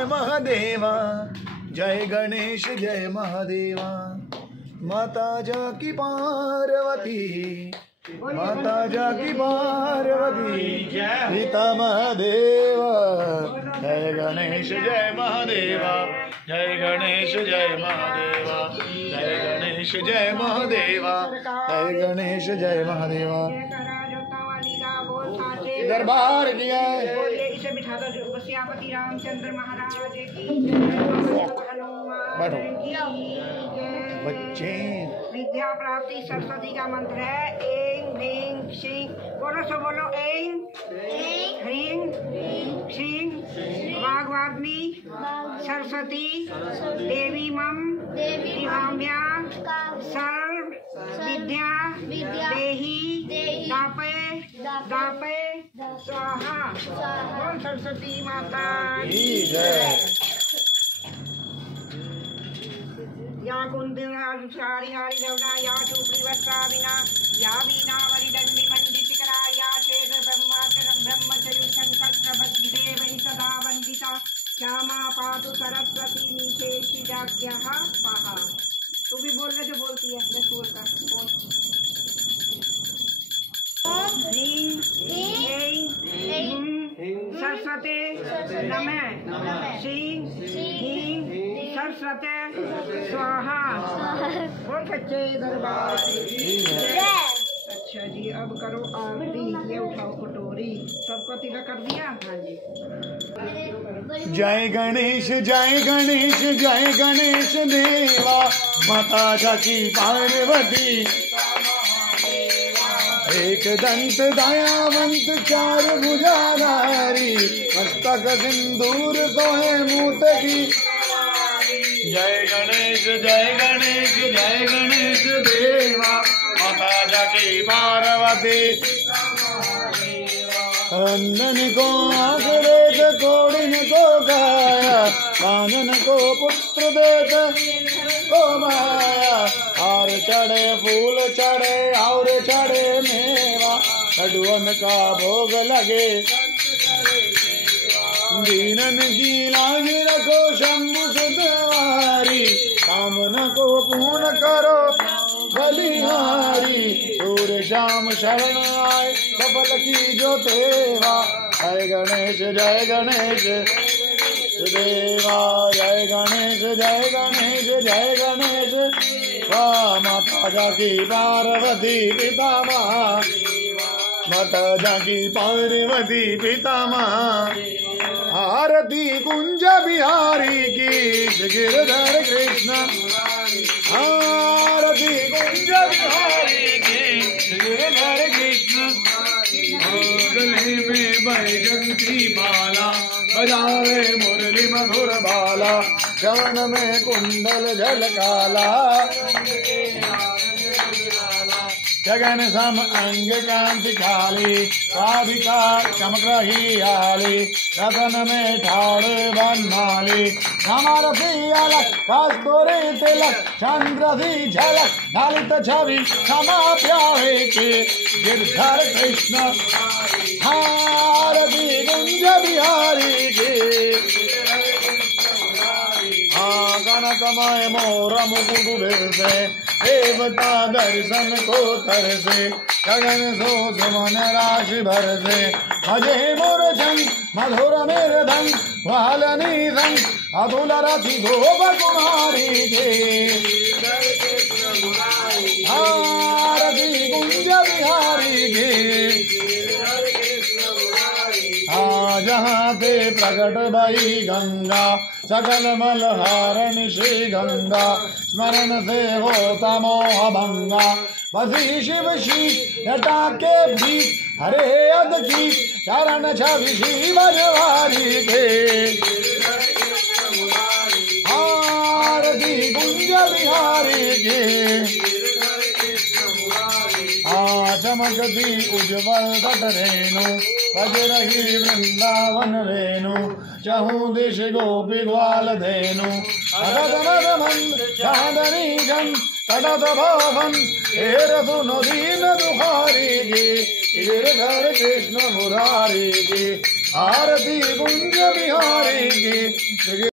जय महादेवा, जय गणेश जय महादेवा। माता जाकी पार्वती, माता जाकी पार्वती, पिता महादेवा। जय गणेश जय महादेवा, जय गणेश जय महादेवा, जय गणेश जय महादेवा, जय गणेश जय महादेवा। दरबार किया है, इसे बिठा दो। बसियापति रामचंद्र महाराज की बैठो बच्चे। विद्या प्राप्ति सरस्वती का मंत्र है ऐं ह्रीं श्रीं। बोलो सो बोलो ऐं ह्रीं श्रीं वाग्वाग्मी सरस्वती देवी मम दिवाम्या सर्व विद्या देहि दापे दापे स्वाहा। बोल सरस्वती माता की जय। या कुंदिनारी हारी रवना या चूपड़ी वर्षा विना या वीणा वरिदंडी मंडितिकरा या शेष ब्रह्माचरम ब्रह्मचर्य संकल्प भक्तिदेव सदा वंदिता श्यामा पातु सरस्वती निशेषि जाग्यः पाहा। तू भी बोल ले जो बोलती है मैं सुर का बोल। सरस्वती नमः श्रीं ह्रीं सरस्वती स्वाहा। बोल सच्चे दरबार की जय। अच्छा जी अब करो आरती। ये उठाओ कटोरी। सबको तिलक कर दिया। हाँ जी। जय गणेश जय गणेश जय गणेश देवा। माता जाकी पार्वती, एक दंत दयावंत चार भुजाधारी, मस्तक सिंदूर तो है मूत की। जय गणेश जय गणेश जय गणेश देवा। माता जाकी पार्वती, अंदन को आखिरत कोड़िन को गाया, कानन को पुत्र देत को माया। हार चढ़े फूल चढ़े और चढ़े मेवा, लड्डुअन का भोग लगे। दीनन की लाज रखो शंभु सुतवारी, कामना को पूर्ण करो बलिहारी। सूर्य शाम शरण आए सफल की जो सेवा। जय गणेश जय गणेश देवा, जय गणेश जय गणेश जय गणेश। वाह माता जाकी पार्वती पितामह, माता जाकी पार्वती पितामह। आरती कुंज बिहारी की गिरधर कृष्ण, आरती कुंज बिहारी की गिरधर कृष्ण। गले में बैजंती माला, बजावे मुरली मधुर बाला। श्रवण में कुंडल जल काला, गगन सम अंग कांति खाली। राधिका चमक रही आली, रतन में ठाड़ बनमाली। समरसी अलग कस्तूरी तिलक, चंद्र सी झलक ललित छवि समा प्यारे के गिरधर कृष्ण। आरती कुंज बिहारी के कनकमय मोर मुकुट से, देवता दर्शन को तरसे। गगन सो सुमन राशि भर से, भजे मोर जंग मधुर मेरे धन। वालनी संग अतुल रथि गोप कुमारी के। आरती कुंज बिहारी के। जहाँ ते प्रकट भई गंगा, सकल मल हारण श्री गंगा। स्मरण से होता मोह भंगा, बसी शिव शीश जटा के बीच। हरे अद की चरण छवि शिव जवारी के। आरती कुंज बिहारी के। चमकती उज्ज्वल तट रेणु, बज रही वृंदावन वेणु। चहु दिश गोपी ग्वाल धेनु, चांदनी जन तटत भवन। हेर सुनो दीन दुखारी की, गिरधर कृष्ण मुरारी की। आरती कुंज बिहारी की।